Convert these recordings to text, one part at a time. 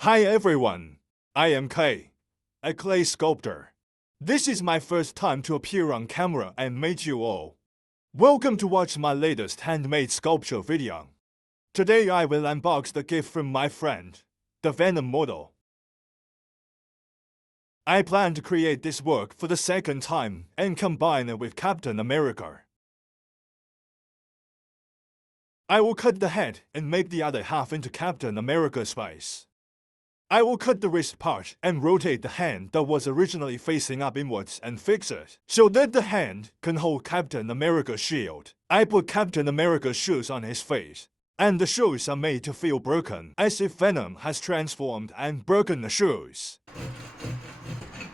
Hi everyone, I am Kay, a clay sculptor. This is my first time to appear on camera and meet you all. Welcome to watch my latest handmade sculpture video. Today I will unbox the gift from my friend, the Venom model. I plan to create this work for the second time and combine it with Captain America. I will cut the head and make the other half into Captain America's face. I will cut the wrist part and rotate the hand that was originally facing up inwards and fix it so that the hand can hold Captain America's shield. I put Captain America's shoes on his face, and the shoes are made to feel broken as if Venom has transformed and broken the shoes.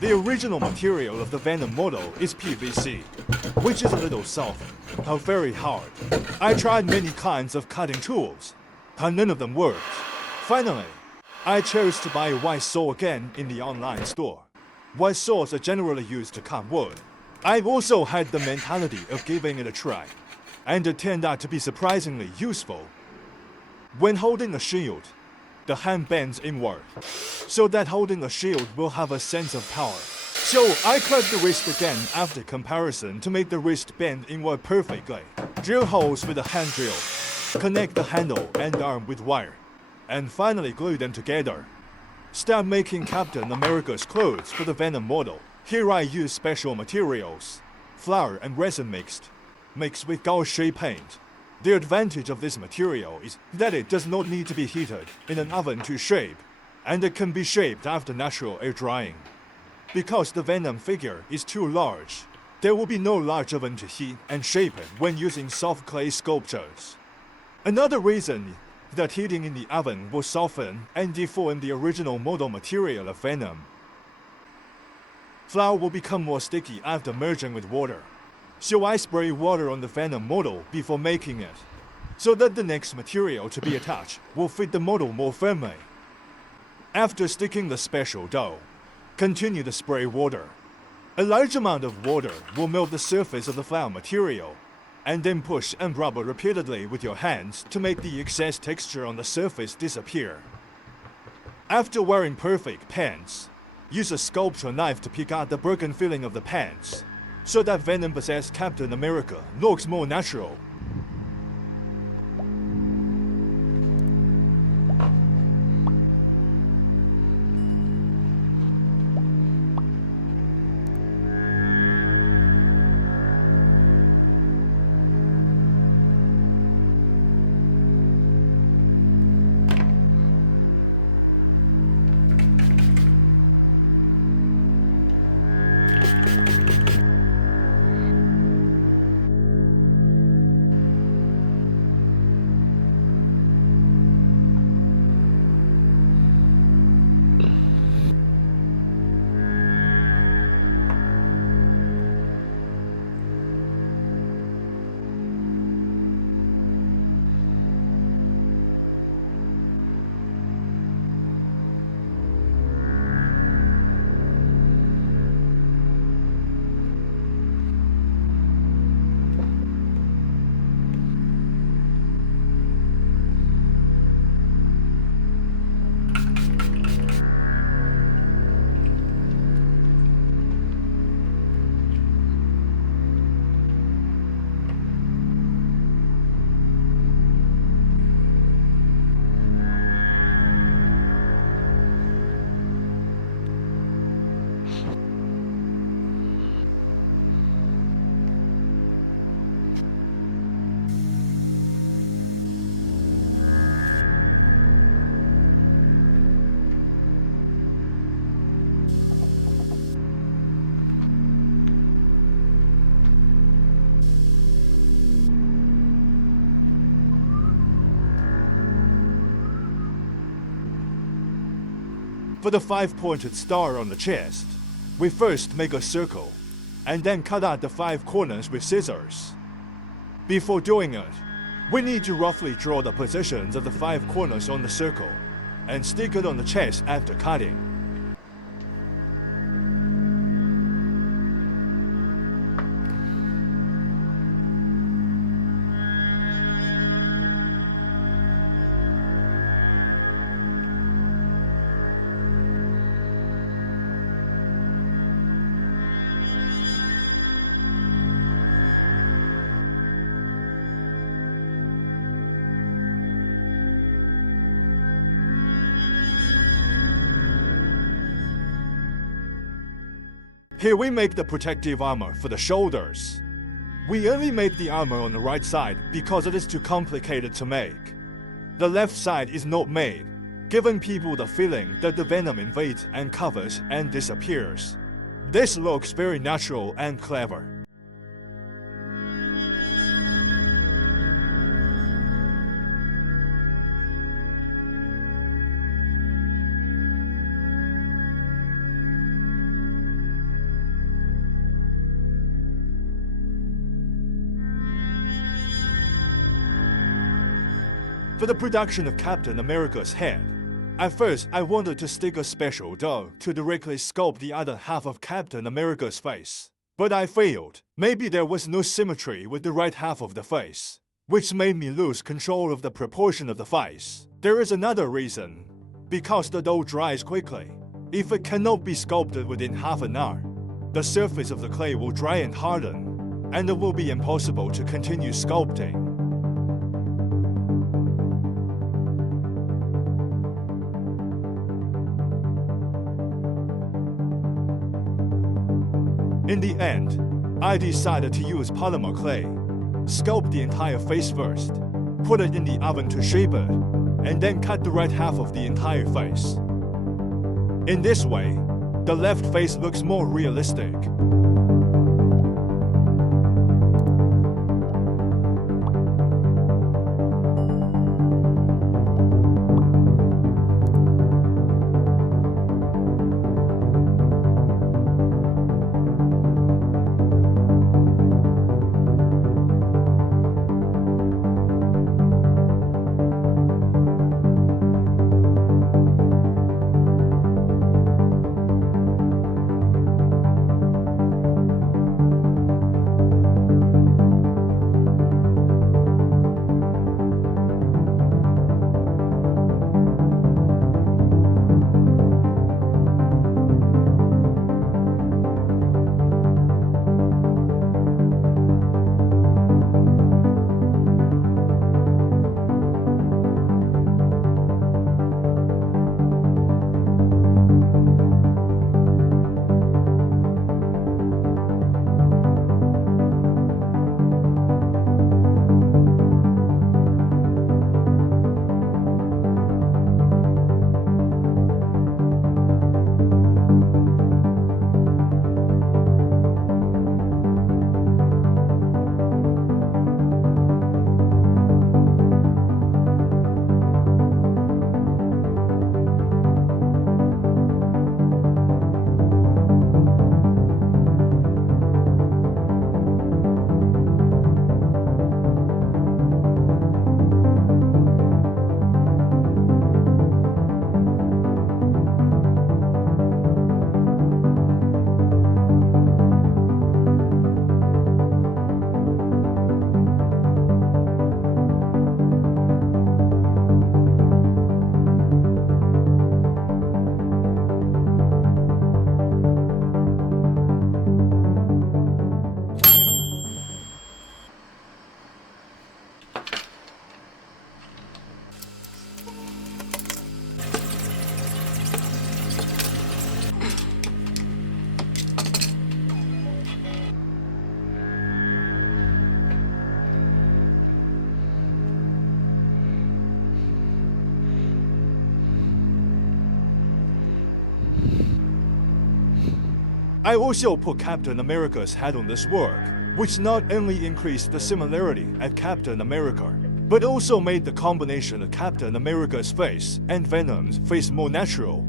The original material of the Venom model is PVC, which is a little soft, but very hard. I tried many kinds of cutting tools, but none of them worked. Finally, I chose to buy a white saw again in the online store. White saws are generally used to cut wood. I've also had the mentality of giving it a try, and it turned out to be surprisingly useful. When holding a shield, the hand bends inward, so that holding a shield will have a sense of power. So I cut the wrist again after comparison to make the wrist bend inward perfectly. Drill holes with a hand drill. Connect the handle and arm with wire, and finally glue them together. Start making Captain America's clothes for the Venom model. Here I use special materials, flour and resin mixed with gauche paint. The advantage of this material is that it does not need to be heated in an oven to shape, and it can be shaped after natural air drying. Because the Venom figure is too large, there will be no large oven to heat and shape it when using soft clay sculptures. Another reason that heating in the oven will soften and deform the original model material of Venom. Flour will become more sticky after merging with water, so I spray water on the Venom model before making it, so that the next material to be attached will fit the model more firmly. After sticking the special dough, continue to spray water. A large amount of water will melt the surface of the flour material, and then push and rub it repeatedly with your hands to make the excess texture on the surface disappear. After wearing perfect pants, use a sculpture knife to pick out the broken filling of the pants, so that Venom possessed Captain America looks more natural. For the 5-pointed star on the chest, we first make a circle, and then cut out the 5 corners with scissors. Before doing it, we need to roughly draw the positions of the 5 corners on the circle, and stick it on the chest after cutting. Here we make the protective armor for the shoulders. We only make the armor on the right side because it is too complicated to make. The left side is not made, giving people the feeling that the Venom invades and covers and disappears. This looks very natural and clever. For the production of Captain America's head, at first I wanted to stick a special dough to directly sculpt the other half of Captain America's face. But I failed. Maybe there was no symmetry with the right half of the face, which made me lose control of the proportion of the face. There is another reason. Because the dough dries quickly. If it cannot be sculpted within half an hour, the surface of the clay will dry and harden, and it will be impossible to continue sculpting. In the end, I decided to use polymer clay, sculpt the entire face first, put it in the oven to shape it, and then cut the right half of the entire face. In this way, the left face looks more realistic. I also put Captain America's head on this work, which not only increased the similarity at Captain America, but also made the combination of Captain America's face and Venom's face more natural.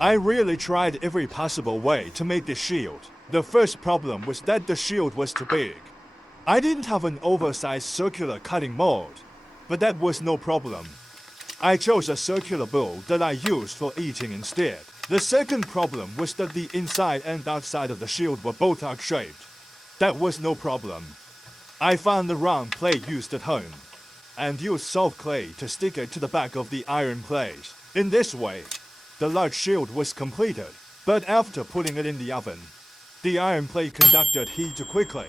I really tried every possible way to make the shield. The first problem was that the shield was too big. I didn't have an oversized circular cutting mold. but that was no problem. I chose a circular bowl that I used for eating instead. The second problem was that the inside and outside of the shield were both arc-shaped. That was no problem. I found the round plate used at home, and used soft clay to stick it to the back of the iron plate. In this way, the large shield was completed, but after putting it in the oven, the iron plate conducted heat quickly,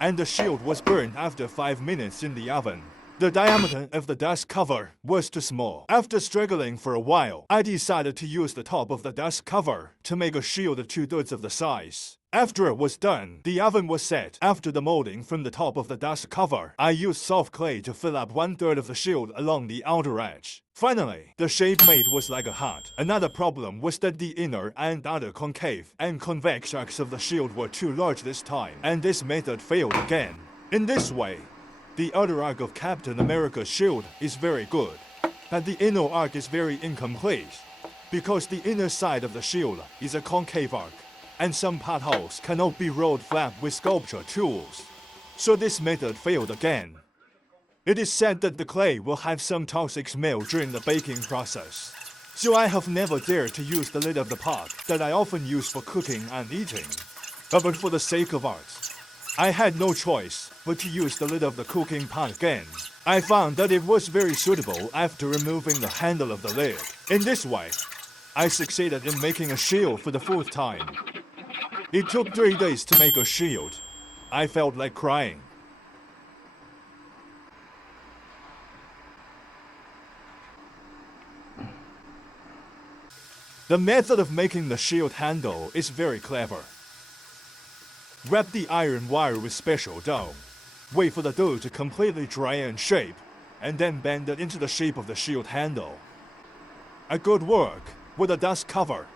and the shield was burned after 5 minutes in the oven. The diameter of the dust cover was too small. After struggling for a while, I decided to use the top of the dust cover to make a shield 2/3 of the size. After it was done, the oven was set. After the molding from the top of the dust cover, I used soft clay to fill up 1/3 of the shield along the outer edge. Finally, the shape made was like a heart. Another problem was that the inner and outer concave and convex arcs of the shield were too large this time, and this method failed again. In this way, the outer arc of Captain America's shield is very good, but the inner arc is very incomplete, because the inner side of the shield is a concave arc, and some potholes cannot be rolled flat with sculpture tools. So this method failed again. It is said that the clay will have some toxic smell during the baking process, so I have never dared to use the lid of the pot that I often use for cooking and eating. But for the sake of art, I had no choice but to use the lid of the cooking pot again. I found that it was very suitable after removing the handle of the lid. In this way, I succeeded in making a shield for the 4th time. It took 3 days to make a shield. I felt like crying. The method of making the shield handle is very clever. Wrap the iron wire with special dough. Wait for the dough to completely dry and shape, and then bend it into the shape of the shield handle. A good work with a dust cover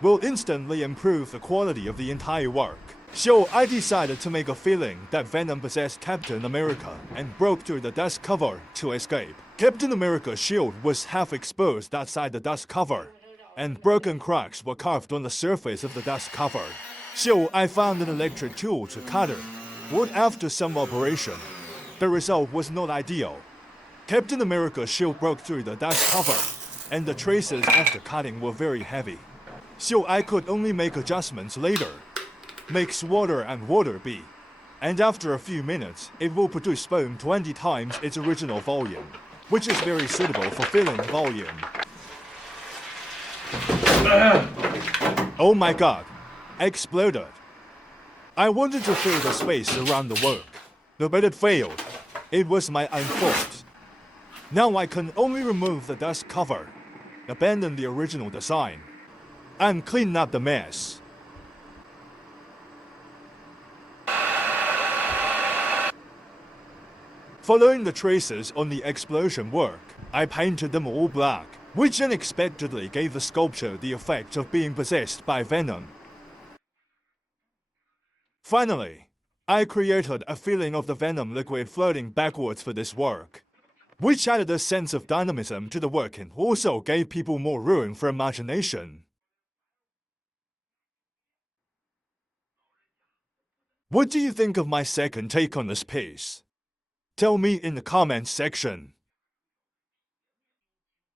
will instantly improve the quality of the entire work. So I decided to make a feeling that Venom possessed Captain America and broke through the dust cover to escape. Captain America's shield was half exposed outside the dust cover, and broken cracks were carved on the surface of the dust cover. So I found an electric tool to cut it. But after some operation, the result was not ideal. Captain America's shield broke through the dust cover, and the traces after cutting were very heavy. So I could only make adjustments later. Mix water and water B, and after a few minutes, it will produce foam 20 times its original volume, which is very suitable for filling volume. Oh my god, I exploded. I wanted to fill the space around the work, but it failed. It was my own fault. Now I can only remove the dust cover, abandon the original design, and clean up the mess. Following the traces on the explosion work, I painted them all black, which unexpectedly gave the sculpture the effect of being possessed by Venom. Finally, I created a feeling of the Venom liquid floating backwards for this work, which added a sense of dynamism to the work and also gave people more room for imagination. What do you think of my second take on this piece? Tell me in the comments section.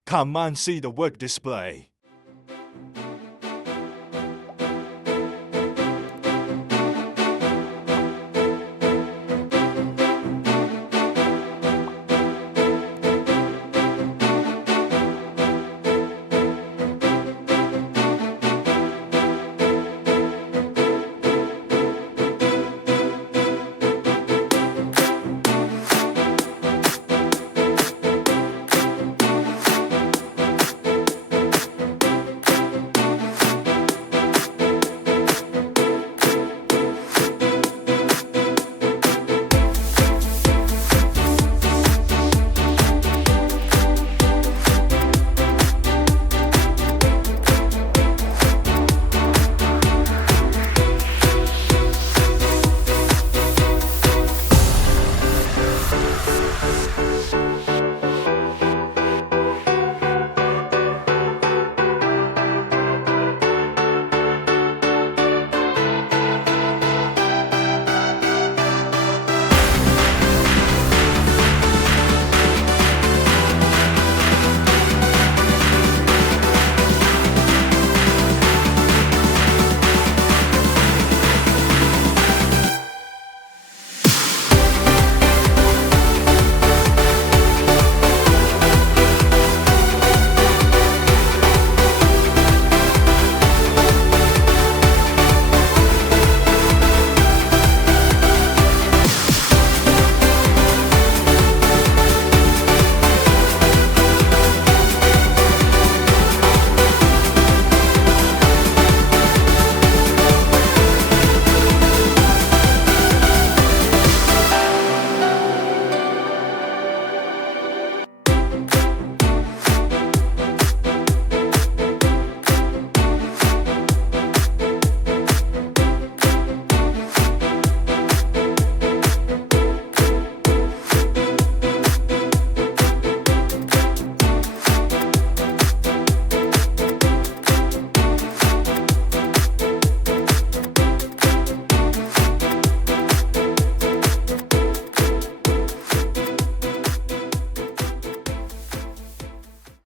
Come and see the work display.